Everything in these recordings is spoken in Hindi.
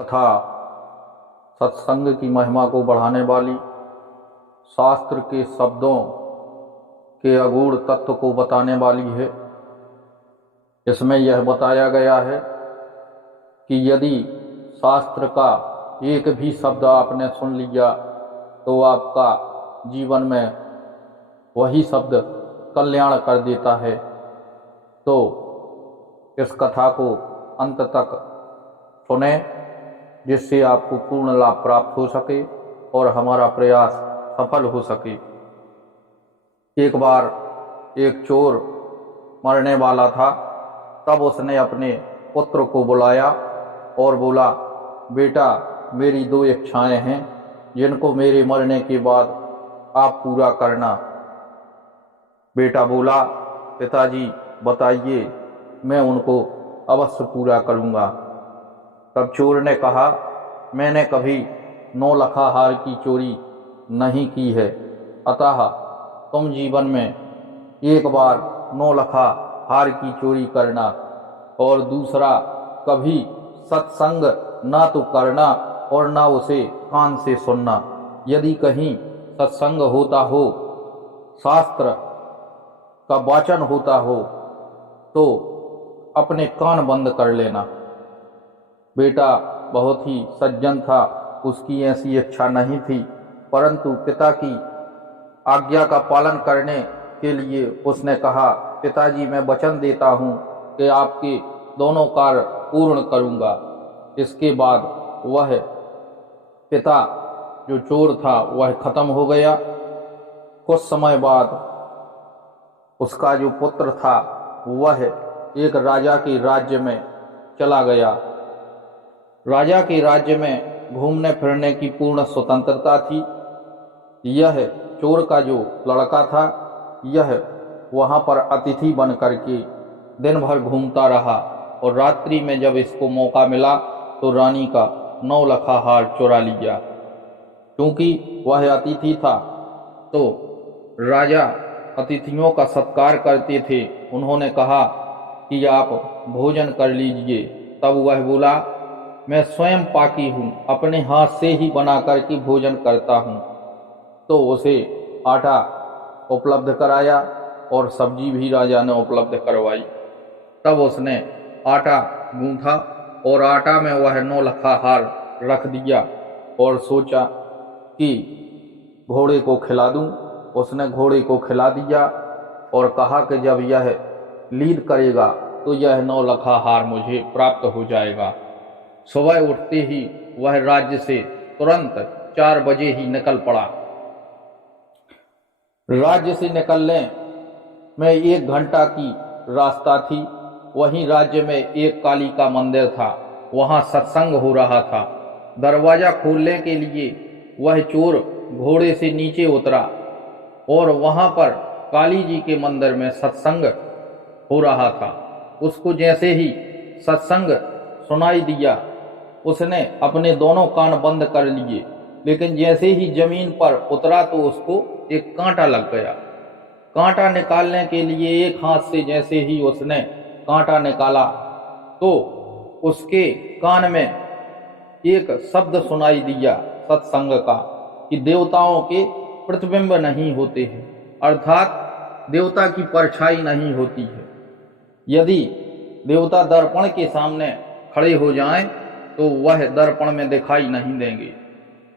तथा सत्संग की महिमा को बढ़ाने वाली, शास्त्र के शब्दों के अगूढ़ तत्व को बताने वाली है। इसमें यह बताया गया है कि यदि शास्त्र का एक भी शब्द आपने सुन लिया तो आपका जीवन में वही शब्द कल्याण कर देता है। तो इस कथा को अंत तक सुने, जिससे आपको पूर्ण लाभ प्राप्त हो सके और हमारा प्रयास सफल हो सके। एक बार एक चोर मरने वाला था। तब उसने अपने पुत्र को बुलाया और बोला, बेटा, मेरी 2 इच्छाएं हैं जिनको मेरे मरने के बाद आप पूरा करना। बेटा बोला, पिताजी बताइए, मैं उनको अवश्य पूरा करूँगा। तब चोर ने कहा, मैंने कभी 9 लखा हार की चोरी नहीं की है, अतः तुम जीवन में एक बार 9 लखा हार की चोरी करना, और दूसरा, कभी सत्संग ना तो करना और ना उसे कान से सुनना। यदि कहीं सत्संग होता हो, शास्त्र का वाचन होता हो, तो अपने कान बंद कर लेना। बेटा बहुत ही सज्जन था, उसकी ऐसी इच्छा नहीं थी, परंतु पिता की आज्ञा का पालन करने के लिए उसने कहा, पिताजी मैं वचन देता हूँ कि आपके दोनों कार्य पूर्ण करूँगा। इसके बाद वह पिता जो चोर था वह खत्म हो गया। कुछ समय बाद उसका जो पुत्र था वह एक राजा के राज्य में चला गया। राजा के राज्य में घूमने फिरने की पूर्ण स्वतंत्रता थी। यह चोर का जो लड़का था, यह वहाँ पर अतिथि बन करके दिन भर घूमता रहा, और रात्रि में जब इसको मौका मिला तो रानी का 9 लखा हार चुरा लिया। क्योंकि वह अतिथि था तो राजा अतिथियों का सत्कार करते थे। उन्होंने कहा कि आप भोजन कर लीजिए। तब वह बोला, मैं स्वयं पाकी हूँ, अपने हाथ से ही बना करके भोजन करता हूँ। तो उसे आटा उपलब्ध कराया और सब्जी भी राजा ने उपलब्ध करवाई। तब उसने आटा गूंथा और आटा में वह 9 लखा हार रख दिया और सोचा कि घोड़े को खिला दूं। उसने घोड़े को खिला दिया और कहा कि जब यह लीद करेगा तो यह 9 लखा हार मुझे प्राप्त हो जाएगा। सुबह उठते ही वह राज्य से तुरंत 4 बजे ही निकल पड़ा। राज्य से निकलने में 1 घंटा की रास्ता थी। वहीं राज्य में एक काली का मंदिर था, वहां सत्संग हो रहा था। दरवाजा खोलने के लिए वह चोर घोड़े से नीचे उतरा और वहां पर काली जी के मंदिर में सत्संग हो रहा था। उसको जैसे ही सत्संग सुनाई दिया, उसने अपने दोनों कान बंद कर लिए, लेकिन जैसे ही जमीन पर उतरा तो उसको एक कांटा लग गया। कांटा निकालने के लिए एक हाथ से जैसे ही उसने कांटा निकाला तो उसके कान में एक शब्द सुनाई दिया सत्संग का, कि देवताओं के प्रतिबिंब नहीं होते हैं, अर्थात देवता की परछाई नहीं होती है। यदि देवता दर्पण के सामने खड़े हो जाएं तो वह दर्पण में दिखाई नहीं देंगे।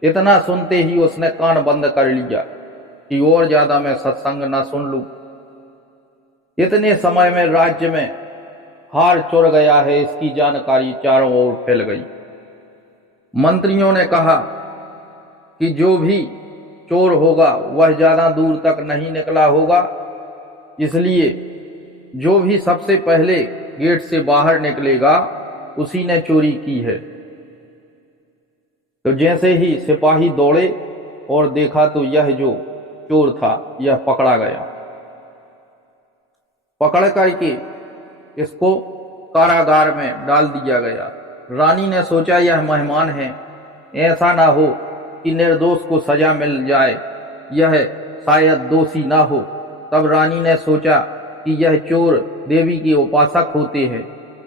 इतना सुनते ही उसने कान बंद कर लिया कि और ज्यादा मैं सत्संग न सुन लूं। इतने समय में राज्य में हार चुर गया है, इसकी जानकारी चारों ओर फैल गई। मंत्रियों ने कहा कि जो भी चोर होगा वह ज्यादा दूर तक नहीं निकला होगा, इसलिए जो भी सबसे पहले गेट से बाहर निकलेगा उसी ने चोरी की है। तो जैसे ही सिपाही दौड़े और देखा तो यह जो चोर था यह पकड़ा गया। पकड़ करके इसको कारागार में डाल दिया गया। रानी ने सोचा यह मेहमान है, ऐसा ना हो कि निर्दोष को सजा मिल जाए, यह शायद दोषी ना हो। तब रानी ने सोचा कि यह चोर देवी के उपासक होते हैं,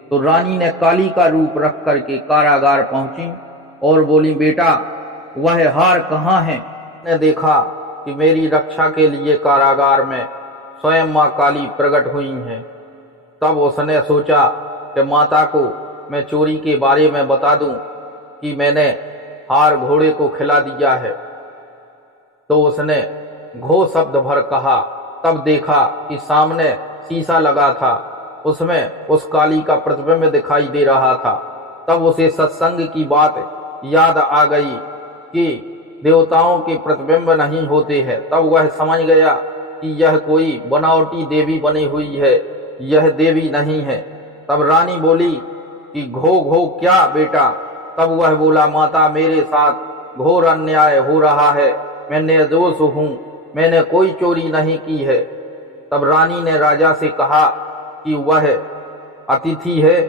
तो रानी ने काली का रूप रख करके कारागार पहुंची और बोली, बेटा वह हार कहाँ है? ने देखा कि मेरी रक्षा के लिए कारागार में स्वयं माँ काली प्रकट हुई हैं। तब उसने सोचा कि माता को मैं चोरी के बारे में बता दूं कि मैंने हार घोड़े को खिला दिया है। तो उसने घो शब्द भर कहा। तब देखा कि सामने शीशा लगा था, उसमें उस काली का प्रतिबिंब दिखाई दे रहा था। तब उसे सत्संग की बात याद आ गई कि देवताओं के प्रतिबिंब नहीं होते हैं। तब वह समझ गया कि यह कोई बनावटी देवी बनी हुई है, यह देवी नहीं है। तब रानी बोली कि घो घो क्या बेटा? तब वह बोला, माता मेरे साथ घोर अन्याय हो रहा है, मैं निर्दोष हूँ, मैंने कोई चोरी नहीं की है। तब रानी ने राजा से कहा कि वह अतिथि है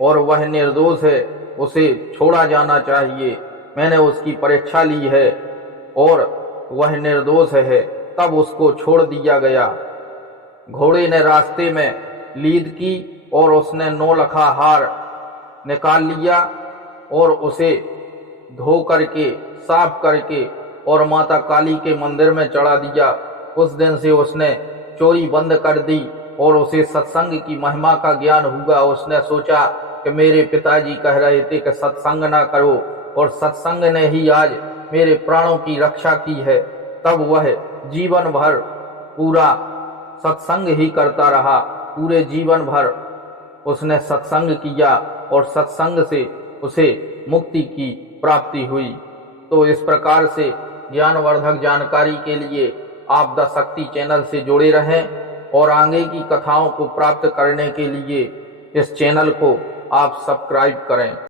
और वह निर्दोष है, उसे छोड़ा जाना चाहिए। मैंने उसकी परीक्षा ली है और वह निर्दोष है। तब उसको छोड़ दिया गया। घोड़े ने रास्ते में लीद की और उसने 9 लखा हार निकाल लिया और उसे धो करके साफ करके और माता काली के मंदिर में चढ़ा दिया। उस दिन से उसने चोरी बंद कर दी और उसे सत्संग की महिमा का ज्ञान हुआ। उसने सोचा कि मेरे पिताजी कह रहे थे कि सत्संग ना करो, और सत्संग ने ही आज मेरे प्राणों की रक्षा की है। तब वह जीवन भर पूरा सत्संग ही करता रहा। पूरे जीवन भर उसने सत्संग किया और सत्संग से उसे मुक्ति की प्राप्ति हुई। तो इस प्रकार से ज्ञानवर्धक जानकारी के लिए आप द शक्ति चैनल से जुड़े रहें और आगे की कथाओं को प्राप्त करने के लिए इस चैनल को आप सब्सक्राइब करें।